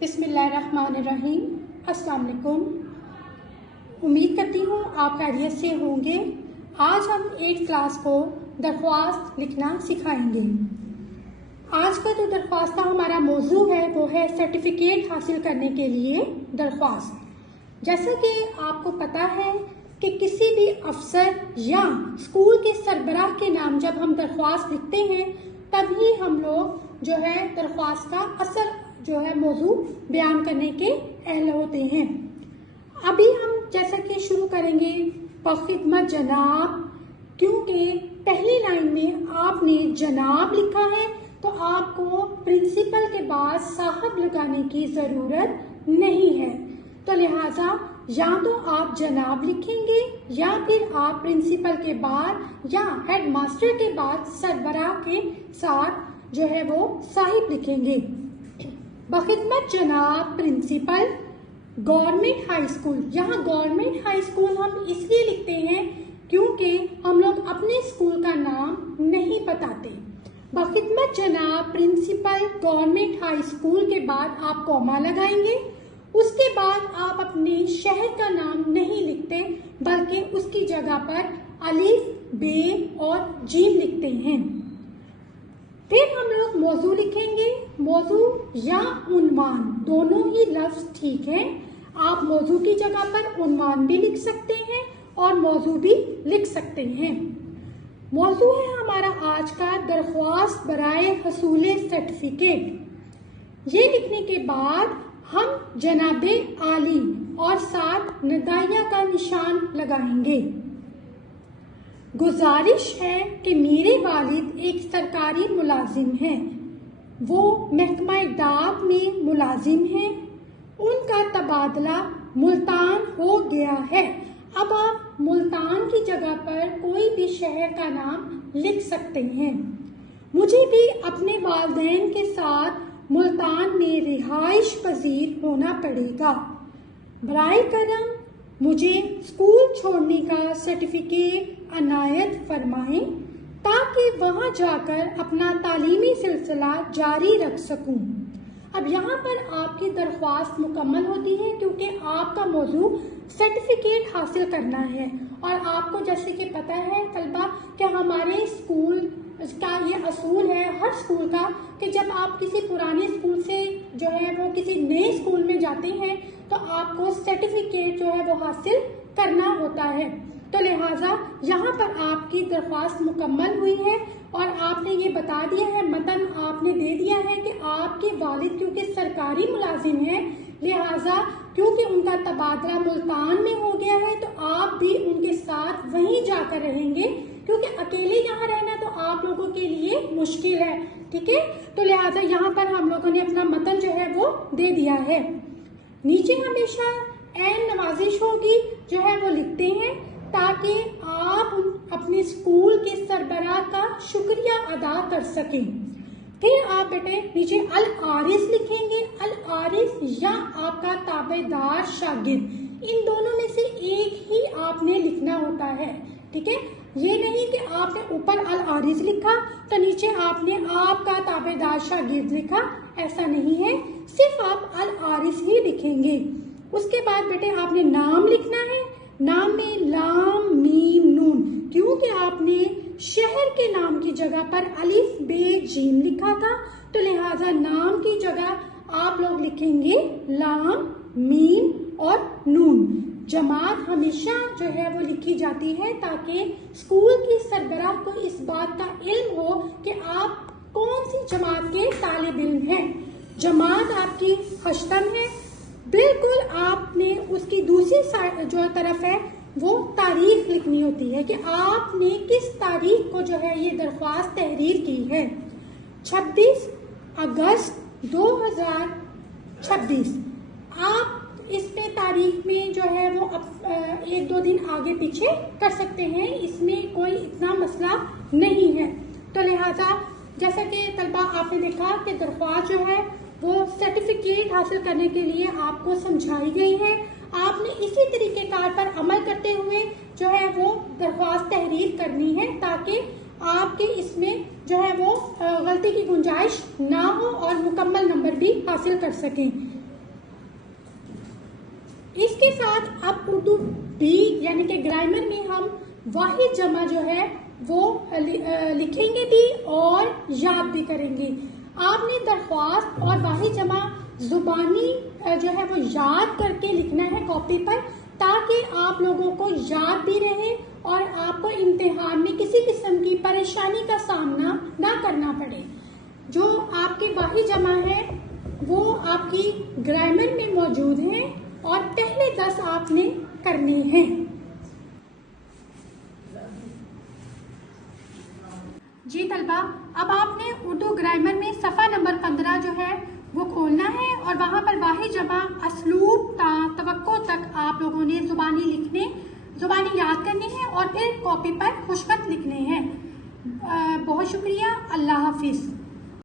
بسم اللہ الرحمن الرحیم۔ السلام علیکم۔ امید کرتی ہوں آپ خیریت سے ہوں گے۔ آج ہم 8 کلاس کو درخواست لکھنا سکھائیں گے۔ آج کا جو درخواست کا ہمارا موضوع ہے وہ ہے سرٹیفکیٹ حاصل کرنے کے لیے درخواست۔ جیسا کہ آپ کو پتہ ہے کہ کسی بھی افسر یا اسکول کے سربراہ کے نام جب ہم درخواست لکھتے ہیں تبھی ہم لوگ جو ہے درخواست کا اصل جو ہے موضوع بیان کرنے کے اہل ہوتے ہیں۔ ابھی ہم جیسا کہ شروع کریں گے بخدمت جناب، کیونکہ پہلی لائن میں آپ نے جناب لکھا ہے تو آپ کو پرنسپل کے بعد صاحب لگانے کی ضرورت نہیں ہے، تو لہٰذا یا تو آپ جناب لکھیں گے یا پھر آپ پرنسپل کے بعد یا ہیڈ ماسٹر کے بعد سربراہ کے ساتھ جو ہے وہ صاحب لکھیں گے۔ بخدمت جناب پرنسپل گورنمنٹ ہائی اسکول، یہاں گورنمنٹ ہائی اسکول ہم اس لیے لکھتے ہیں کیونکہ ہم لوگ اپنے اسکول کا نام نہیں بتاتے۔ بخدمت جناب پرنسپل گورنمنٹ ہائی اسکول کے بعد آپ کوما لگائیں گے، اس کے بعد آپ اپنے شہر کا نام نہیں لکھتے بلکہ اس کی جگہ پر الف، ب اور جیم لکھتے ہیں۔ پھر ہم لوگ موضوع لکھیں گے۔ موضوع یا عنوان دونوں ہی لفظ ٹھیک ہیں، آپ موضوع کی جگہ پر عنوان بھی لکھ سکتے ہیں اور موضوع بھی لکھ سکتے ہیں۔ موضوع ہے ہمارا آج کا درخواست برائے حصول سرٹیفکیٹ۔ یہ لکھنے کے بعد ہم جناب عالی اور ساتھ ندائیہ کا نشان لگائیں گے۔ گزارش ہے کہ میرے والد ایک سرکاری ملازم ہیں، وہ محکمہ ڈاک میں ملازم ہیں، ان کا تبادلہ ملتان ہو گیا ہے۔ اب آپ ملتان کی جگہ پر کوئی بھی شہر کا نام لکھ سکتے ہیں۔ مجھے بھی اپنے والدین کے ساتھ ملتان میں رہائش پذیر ہونا پڑے گا۔ برائے کرم مجھے اسکول چھوڑنے کا سرٹیفکیٹ عنایت فرمائیں تاکہ وہاں جا کر اپنا تعلیمی سلسلہ جاری رکھ سکوں۔ اب یہاں پر آپ کی درخواست مکمل ہوتی ہے کیونکہ آپ کا موضوع سرٹیفکیٹ حاصل کرنا ہے، اور آپ کو جیسے کہ پتہ ہے طلبہ کہ ہمارے اسکول کا یہ اصول ہے ہر اسکول کا کہ جب آپ کسی پرانے اسکول سے جو ہے وہ کسی نئے اسکول میں جاتے ہیں تو آپ کو سرٹیفکیٹ جو ہے وہ حاصل کرنا ہوتا ہے، تو لہٰذا یہاں پر آپ کی درخواست مکمل ہوئی ہے اور آپ نے یہ بتا دیا ہے، متن آپ نے دے دیا ہے کہ آپ کے والد کیونکہ سرکاری ملازم ہیں لہٰذا کیونکہ ان کا تبادلہ ملتان میں ہو گیا ہے تو آپ بھی ان کے ساتھ وہیں جا کر رہیں گے، کیونکہ اکیلے یہاں رہنا تو آپ لوگوں کے لیے مشکل ہے، ٹھیک ہے، تو لہٰذا یہاں پر ہم لوگوں نے اپنا متن جو ہے وہ دے دیا ہے۔ نیچے ہمیشہ عین نوازش ہوگی جو ہے وہ لکھتے ہیں تاکہ آپ اپنے اسکول کے سربراہ کا شکریہ ادا کر سکیں۔ پھر آپ بیٹے نیچے العارض لکھیں گے، العارض یا آپ کا تابع دار شاگرد، ان دونوں میں سے ایک ہی آپ نے لکھنا ہوتا ہے، ٹھیک ہے، یہ نہیں کہ آپ نے اوپر العارض لکھا تو نیچے آپ نے آپ کا تابع دار شاگرد لکھا، ایسا نہیں ہے، صرف آپ العارض ہی لکھیں گے۔ اس کے بعد بیٹے آپ نے نام لکھنا ہے، نام میں لام میم نون، کیونکہ آپ نے شہر کے نام کی جگہ پر الف ب جیم لکھا تھا تو لہٰذا نام کی جگہ آپ لوگ لکھیں گے لام میم اور نون۔ جماعت ہمیشہ جو ہے وہ لکھی جاتی ہے تاکہ اسکول کی سربراہ کو اس بات کا علم ہو کہ آپ کون سی جماعت کے طالب علم ہیں۔ جماعت آپ کی خشتم ہے، بالکل آپ نے اس کی دوسری جو طرف ہے وہ تاریخ لکھنی ہوتی ہے کہ آپ نے کس تاریخ کو جو ہے یہ درخواست تحریر کی ہے، 26 اگست 2026۔ آپ اس میں تاریخ میں جو ہے وہ 1-2 دن آگے پیچھے کر سکتے ہیں، اس میں کوئی اتنا مسئلہ نہیں ہے، تو لہٰذا جیسا کہ طلبہ آپ نے دیکھا کہ درخواست جو ہے وہ سرٹیفکیٹ حاصل کرنے کے لیے آپ کو سمجھائی گئی ہے، آپ نے اسی طریقہ کار پر عمل کرتے ہوئے جو ہے وہ درخواست تحریر کرنی ہے تاکہ آپ کے اس میں جو ہے وہ غلطی کی گنجائش نہ ہو اور مکمل نمبر بھی حاصل کر سکیں۔ اس کے ساتھ اب اردو بھی یعنی کہ گرامر میں ہم واحد جمع جو ہے وہ لکھیں گے بھی اور یاد بھی کریں گے. آپ نے درخواست اور واحد جمع زبانی جو ہے وہ یاد کر کے لکھنا ہے کاپی پر، تاکہ آپ لوگوں کو یاد بھی رہے اور آپ کو امتحان میں کسی قسم کی پریشانی کا سامنا نہ کرنا پڑے. جو آپ کے واحد جمع ہے وہ آپ کی گرامر میں موجود ہیں اور پہلے 10 آپ نے کرنے ہیں. جی طلبہ، اب آپ نے اردو گرامر میں صفحہ نمبر 15 جو ہے وہ کھولنا ہے اور وہاں پر واحد جمع اسلوب تا توقع تک آپ لوگوں نے زبانی یاد کرنی ہے اور پھر کاپی پر خوش خط لکھنے ہیں. بہت شکریہ. اللہ حافظ.